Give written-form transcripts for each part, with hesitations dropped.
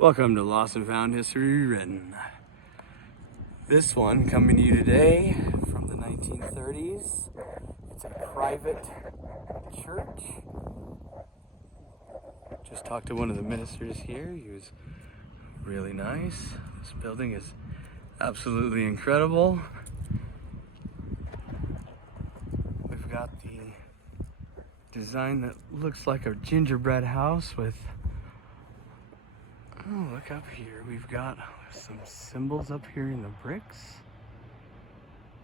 Welcome to Lost and Found History Written. This one coming to you today from the 1930s. It's a private church. Just talked to one of the ministers here. He was really nice. This building is absolutely incredible. We've got the design that looks like a gingerbread house with, oh, look up here. We've got some symbols up here in the bricks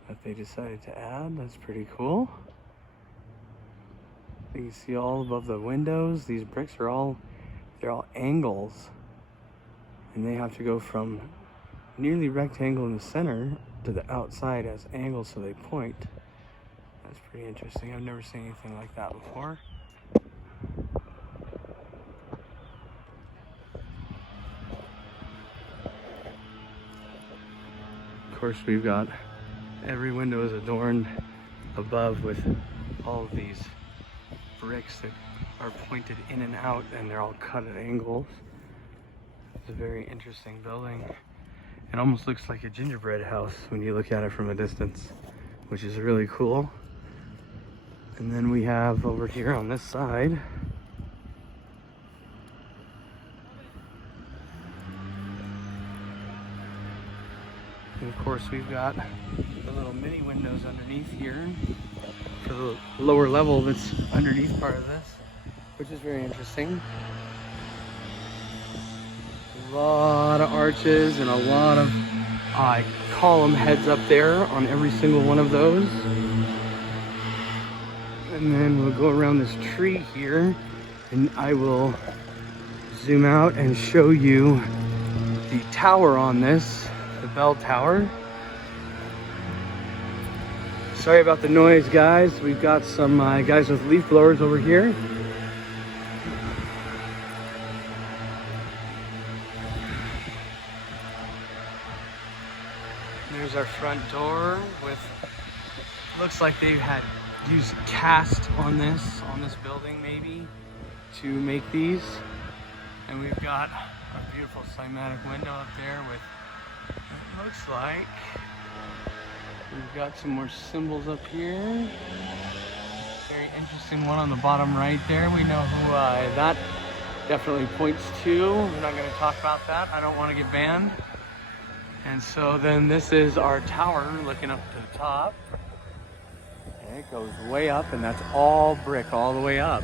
that they decided to add. That's pretty cool. You can see all above the windows. These bricks are they're all angles. And they have to go from nearly rectangle in the center to the outside as angles so they point. That's pretty interesting. I've never seen anything like that before. Of course, we've got every window is adorned above with all of these bricks that are pointed in and out, and they're all cut at angles. It's a very interesting building. It almost looks like a gingerbread house when you look at it from a distance, which is really cool. And then we have over here on this side, and of course we've got the little mini windows underneath here for the lower level that's underneath part of this, which is very interesting. A lot of arches and a lot of column heads up there on every single one of those. And then we'll go around this tree here and I will zoom out and show you the tower on this, the bell tower. Sorry about the noise, guys. We've got some guys with leaf blowers over here. There's our front door with, looks like they had used cast on this building maybe to make these. And we've got a beautiful cymatic window up there with, it looks like, we've got some more symbols up here. Very interesting one on the bottom right there. We know who that definitely points to. We're not going to talk about that. I don't want to get banned. And so then this is our tower looking up to the top. And it goes way up, and that's all brick all the way up.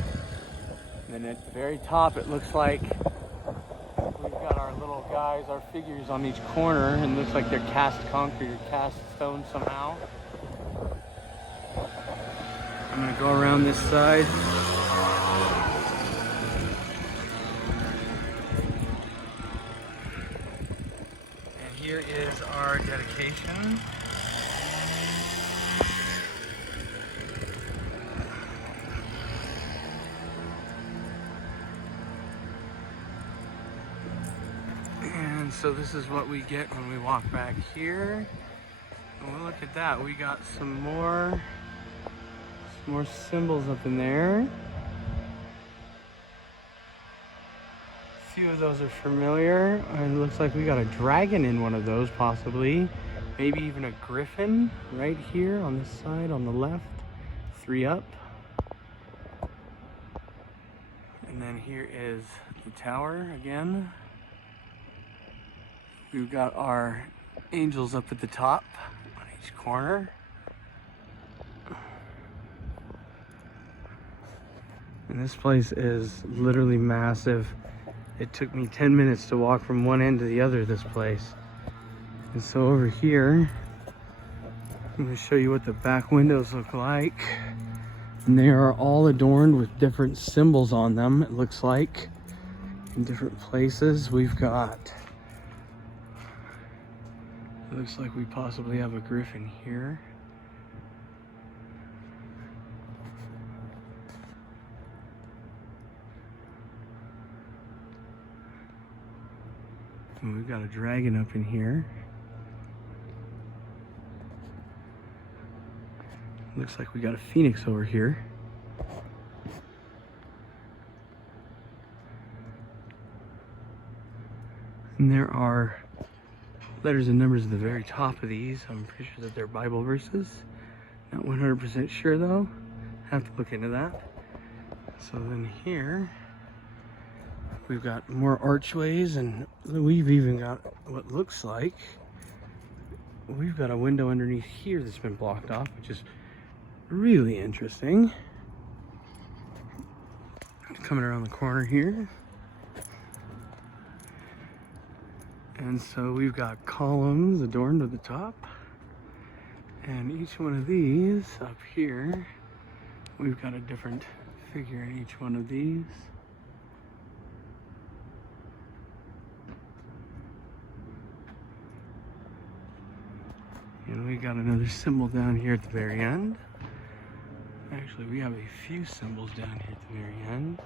And then at the very top, it looks like we've got our little guys, our figures on each corner, and it looks like they're cast concrete or cast stone somehow. I'm gonna go around this side. And here is our dedication. So this is what we get when we walk back here. And we'll look at that. We got some more symbols up in there. A few of those are familiar. And it looks like we got a dragon in one of those possibly. Maybe even a griffin right here on this side on the left. 3 up. And then here is the tower again. We've got our angels up at the top on each corner. And this place is literally massive. It took me 10 minutes to walk from one end to the other of this place. And so over here, I'm going to show you what the back windows look like. And they are all adorned with different symbols on them, it looks like, in different places. We've got, it looks like we possibly have a griffin here. And we've got a dragon up in here. Looks like we got a phoenix over here. And there are letters and numbers at the very top of these. I'm pretty sure that they're Bible verses. Not 100% sure though. Have to look into that. So then here, we've got more archways, and we've even got what looks like we've got a window underneath here that's been blocked off, which is really interesting. Coming around the corner here. And so we've got columns adorned at the top. And each one of these up here, we've got a different figure in each one of these. And we got another symbol down here at the very end. Actually, we have a few symbols down here at the very end.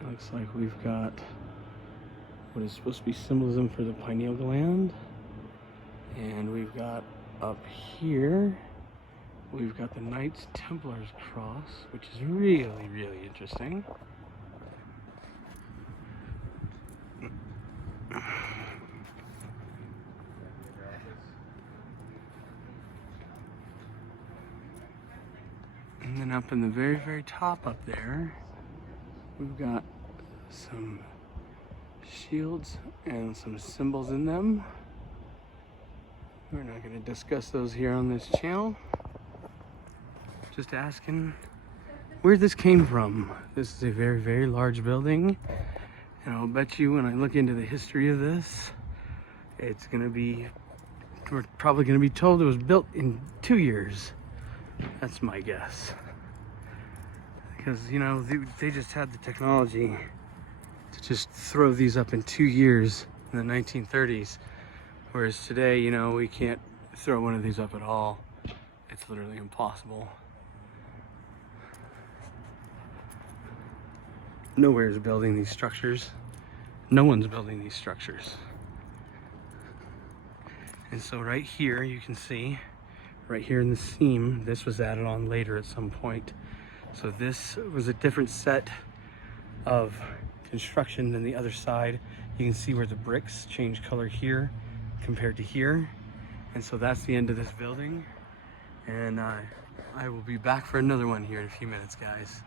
It looks like we've got what is supposed to be symbolism for the pineal gland. And we've got up here, we've got the Knights Templar's cross, which is really, really interesting. And then up in the very, very top up there, we've got some shields and some symbols in them. We're not going to discuss those here on this channel. Just asking where this came from. This is a very, very large building. And I'll bet you when I look into the history of this, it's going to be, we're probably going to be told it was built in 2 years. That's my guess. Because, you know, they just had the technology to just throw these up in 2 years in the 1930s. Whereas today, you know, we can't throw one of these up at all. It's literally impossible. Nowhere is building these structures. No one's building these structures. And so right here, you can see, right here in the seam, this was added on later at some point. So this was a different set of construction than the other side. You can see where the bricks change color here compared to here. And so that's the end of this building. And I will be back for another one here in a few minutes, guys.